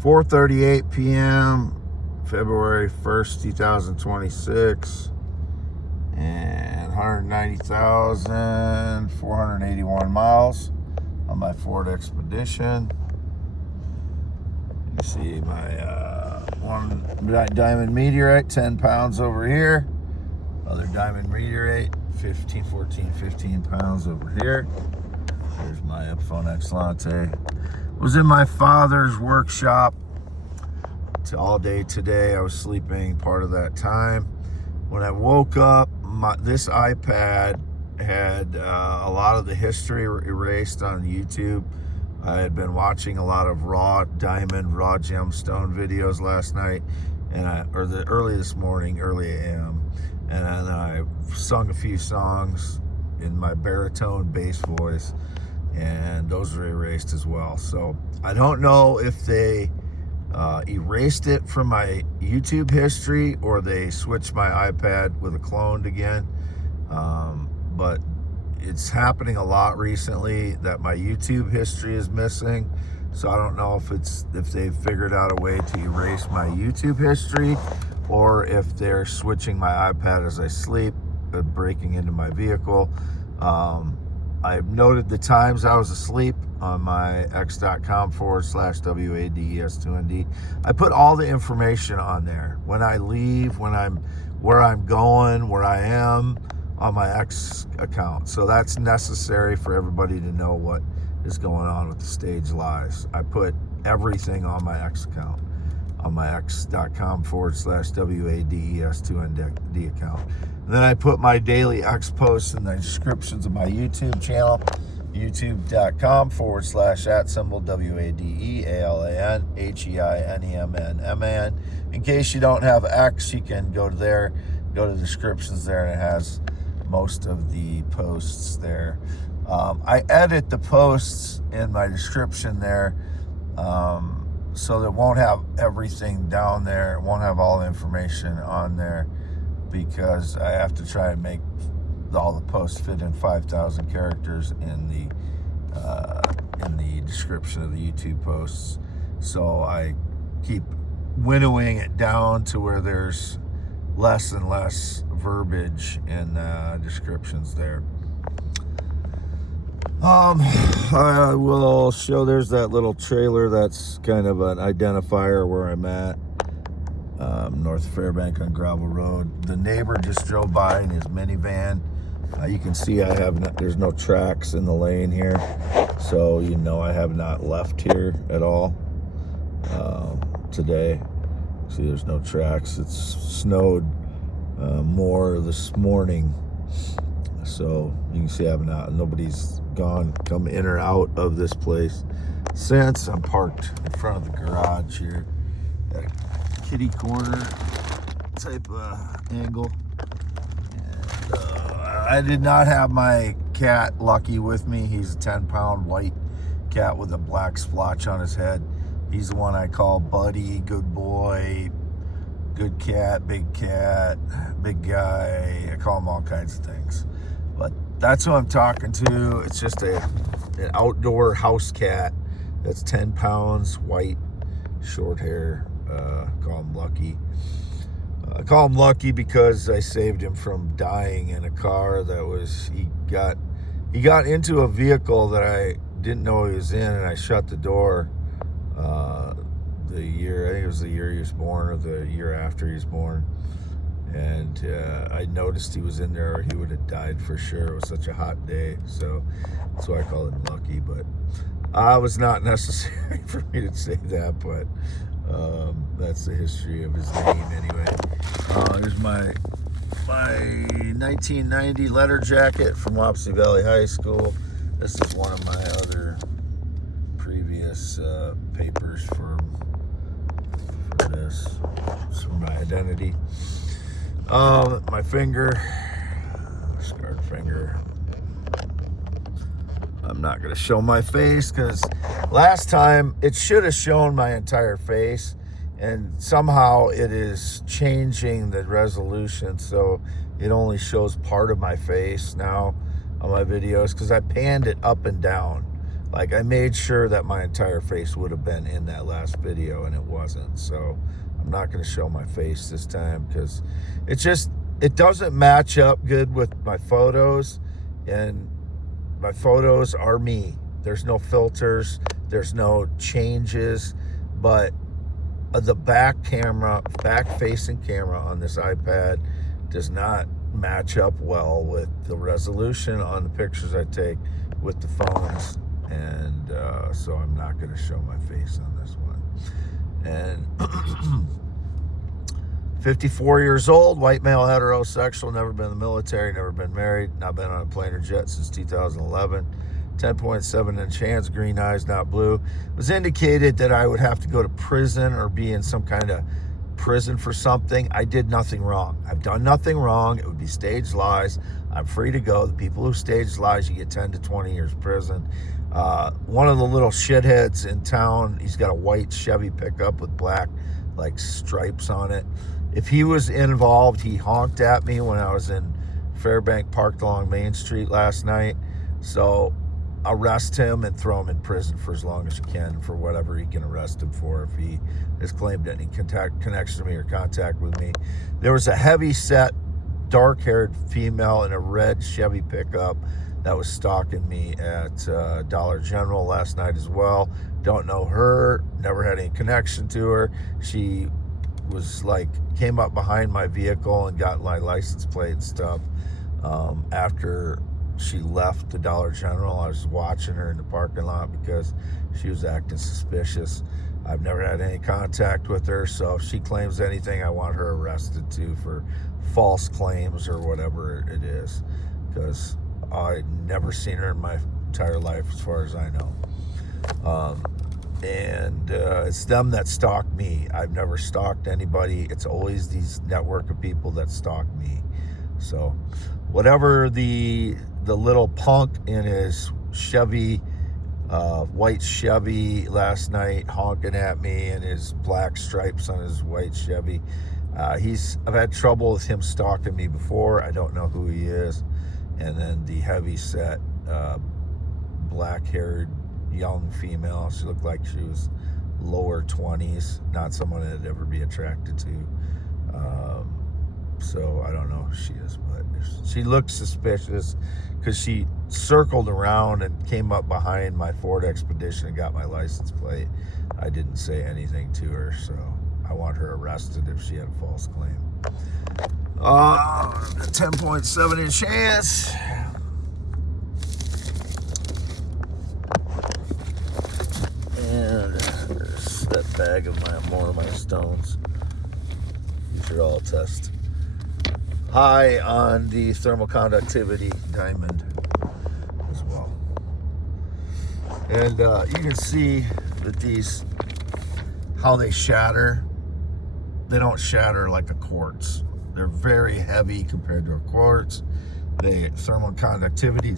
4:38 p.m. February 1st, 2026, and 190,481 miles on my Ford Expedition. You see my one diamond meteorite, 10 pounds over here. Other diamond meteorite, 15 pounds over here. There's my Upphone Excellente. Was in my father's workshop all day today. I was sleeping part of that time. When I woke up, this iPad had a lot of the history erased on YouTube. I had been watching a lot of raw diamond, raw gemstone videos last night, early this morning, early AM, and I sung a few songs in my baritone bass voice, and those were erased as well. So I don't know if they erased it from my YouTube history or they switched my iPad with a cloned again, but it's happening a lot recently that my YouTube history is missing. So I don't know if they've figured out a way to erase my YouTube history, or if they're switching my iPad as I sleep, breaking into my vehicle. I've noted the times I was asleep on my x.com/WADES2ND. I put all the information on there. When I leave, where I'm going, where I am on my X account. So that's necessary for everybody to know what is going on with the stage lives. I put everything on my X account, on my x.com/WADES2ND account. And then I put my daily X posts in the descriptions of my YouTube channel, youtube.com/@WADEALANHEINEMNMAN. In case you don't have X, you can go to there, go to the descriptions there, and it has most of the posts there. I edit the posts in my description there, so that it won't have everything down there. It won't have all the information on there, because I have to try and make all the posts fit in 5,000 characters in the description of the YouTube posts. So I keep winnowing it down to where there's less and less verbiage in the descriptions there. I will show, there's that little trailer that's kind of an identifier where I'm at. North Fairbank on Gravel Road. The neighbor just drove by in his minivan. You can see there's no tracks in the lane here, so you know I have not left here at all today. See, there's no tracks. It's snowed more this morning, so you can see nobody's come in or out of this place since. I'm parked in front of the garage here at a kitty corner type angle. And, I did not have my cat Lucky with me. He's a 10-pound white cat with a black splotch on his head. He's the one I call Buddy, good boy, good cat, big guy. I call him all kinds of things. But that's who I'm talking to. It's just an outdoor house cat that's 10 pounds, white, short hair. Call him Lucky. I call him Lucky because I saved him from dying in a car he got into a vehicle that I didn't know he was in, and I shut the door I think it was the year he was born, or the year after he was born, and I noticed he was in there, or he would have died for sure. It was such a hot day, so that's why I call him Lucky. But it was not necessary for me to say that, but that's the history of his name anyway. Here's my 1990 letter jacket from Wapsie Valley High School. This is one of my other previous papers for this. It's for my identity. My finger, scarred finger. I'm not going to show my face because last time it should have shown my entire face, and somehow it is changing the resolution, so it only shows part of my face now on my videos, because I panned it up and down Like, I made sure that my entire face would have been in that last video, and it wasn't. So I'm not going to show my face this time because it doesn't match up good with my photos, and my photos are me. There's no filters, there's no changes, but the back-facing camera on this iPad does not match up well with the resolution on the pictures I take with the phones. And so I'm not going to show my face on this one. And 54 years old, white male, heterosexual, never been in the military, never been married, not been on a plane or jet since 2011. 10.7 inch hands, green eyes, not blue. It was indicated that I would have to go to prison or be in some kind of prison for something. I did nothing wrong. I've done nothing wrong. It would be staged lies. I'm free to go. The people who stage lies, you get 10 to 20 years prison. One of the little shitheads in town, he's got a white Chevy pickup with black like stripes on it. If he was involved, he honked at me when I was in Fairbank, parked along Main Street last night. So arrest him and throw him in prison for as long as you can for whatever he can arrest him for if he has claimed any connection to me or contact with me. There was a heavy set, dark-haired female in a red Chevy pickup that was stalking me at Dollar General last night as well. Don't know her, never had any connection to her. She was like, came up behind my vehicle and got my license plate and stuff after she left the Dollar General. I was watching her in the parking lot because she was acting suspicious. I've never had any contact with her, so if she claims anything, I want her arrested too for false claims or whatever it is, because I've never seen her in my entire life as far as I know. It's them that stalk me. I've never stalked anybody. It's always these network of people that stalk me. So whatever the little punk in his Chevy, white Chevy last night honking at me and his black stripes on his white Chevy, I've had trouble with him stalking me before. I don't know who he is. And then the heavy set, black-haired young female, she looked like she was lower 20s, not someone I'd ever be attracted to. So I don't know who she is, but she looked suspicious because she circled around and came up behind my Ford Expedition and got my license plate. I didn't say anything to her, so I want her arrested if she had a false claim. 10.7 inch hands. And there's that bag of more of my stones. These are all test high on the thermal conductivity diamond as well. And you can see that these, how they shatter. They don't shatter like a quartz. They're very heavy compared to a quartz. The thermal conductivity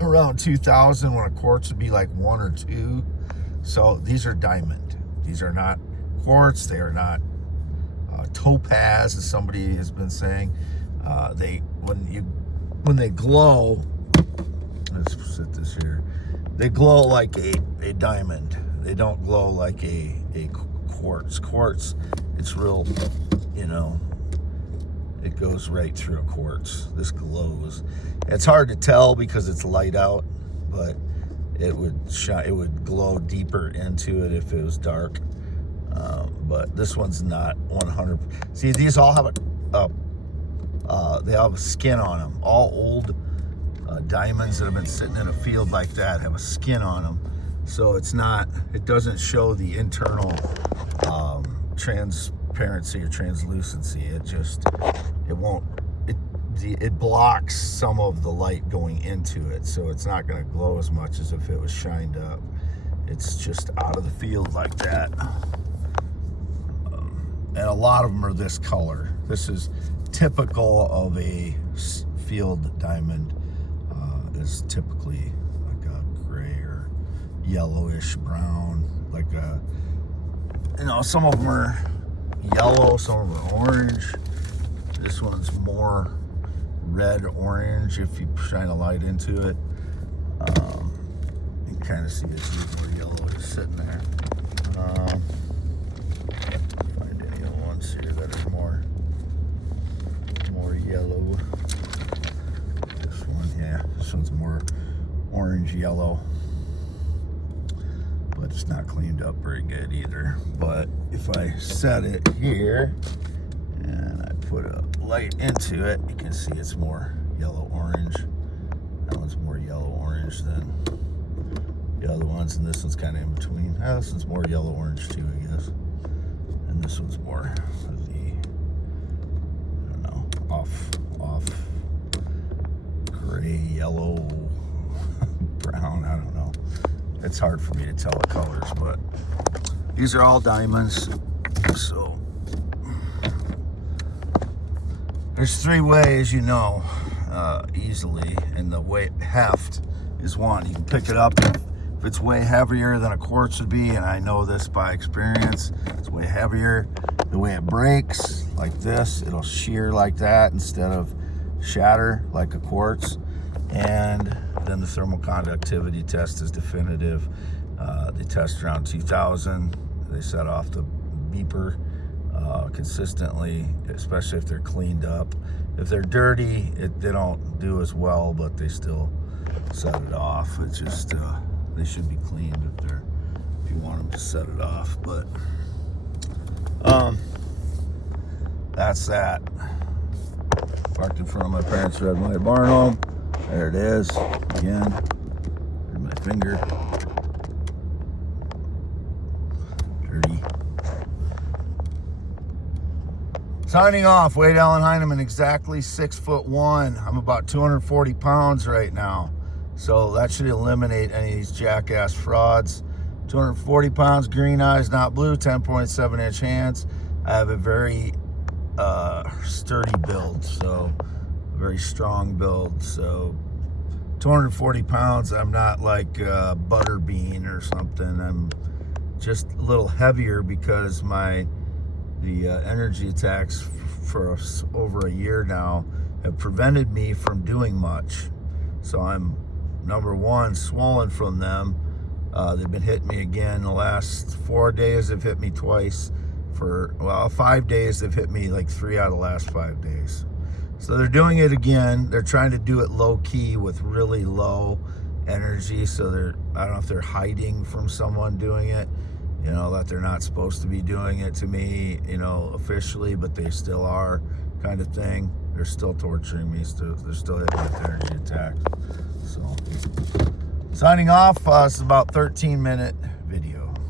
around 2,000 when a quartz would be like 1 or 2. So these are diamond. These are not quartz. They are not topaz, as somebody has been saying. When they glow, let's sit this here. They glow like a diamond. They don't glow like a quartz. Quartz, it's real, it goes right through a quartz. This glows. It's hard to tell because it's light out, but it would glow deeper into it if it was dark. But this one's not 100. See, these all have they have skin on them. All old diamonds that have been sitting in a field like that have a skin on them. So it doesn't show the internal transparency or translucency. It blocks some of the light going into it, so it's not going to glow as much as if it was shined up. It's just out of the field like that. And a lot of them are this color. This is typical of a field diamond. Is typically like a gray or yellowish brown, some of them are yellow, some of them are orange. This one's more red orange if you shine a light into it. You can kind of see it's more yellow just sitting there. Find any other ones here that are more yellow. This one, yeah, this one's more orange yellow, but it's not cleaned up very good either. But if I set it here and I put a light into it, you can see it's more yellow orange. That one's more yellow orange than the other ones, and this one's kind of in between. This one's more yellow orange too, I guess, and this one's more the, I don't know, off gray, yellow, brown. I don't know. It's hard for me to tell the colors, but these are all diamonds. So there's three ways, you know, easily, and the weight heft is one. You can pick it up if it's way heavier than a quartz would be, and I know this by experience. It's way heavier. The way it breaks, like this, it'll shear like that instead of shatter like a quartz. And then the thermal conductivity test is definitive. They test around 2000. They set off the beeper consistently, especially if they're cleaned up. If they're dirty, they don't do as well, but they still set it off. It's just they should be cleaned if you want them to set it off. But that's that. Parked in front of my parents' red and white barn home. There it is. Again, there's my finger. Dirty. Signing off, Wade Allen Heineman, exactly 6'1". I'm about 240 pounds right now. So that should eliminate any of these jackass frauds. 240 pounds, green eyes, not blue, 10.7 inch hands. I have a very sturdy build, so a very strong build. So 240 pounds, I'm not like Butterbean or something. I'm just a little heavier because the energy attacks for over a year now have prevented me from doing much. So I'm, number one, swollen from them. They've been hitting me again. The last 4 days they've hit me twice. For 5 days they've hit me like 3 out of the last 5 days. So they're doing it again. They're trying to do it low key with really low energy. So I don't know if they're hiding from someone doing it, you know, that they're not supposed to be doing it to me, you know, officially, but they still are, kind of thing. They're still torturing me. They're still hitting me with energy attacks. So signing off. It's about 13-minute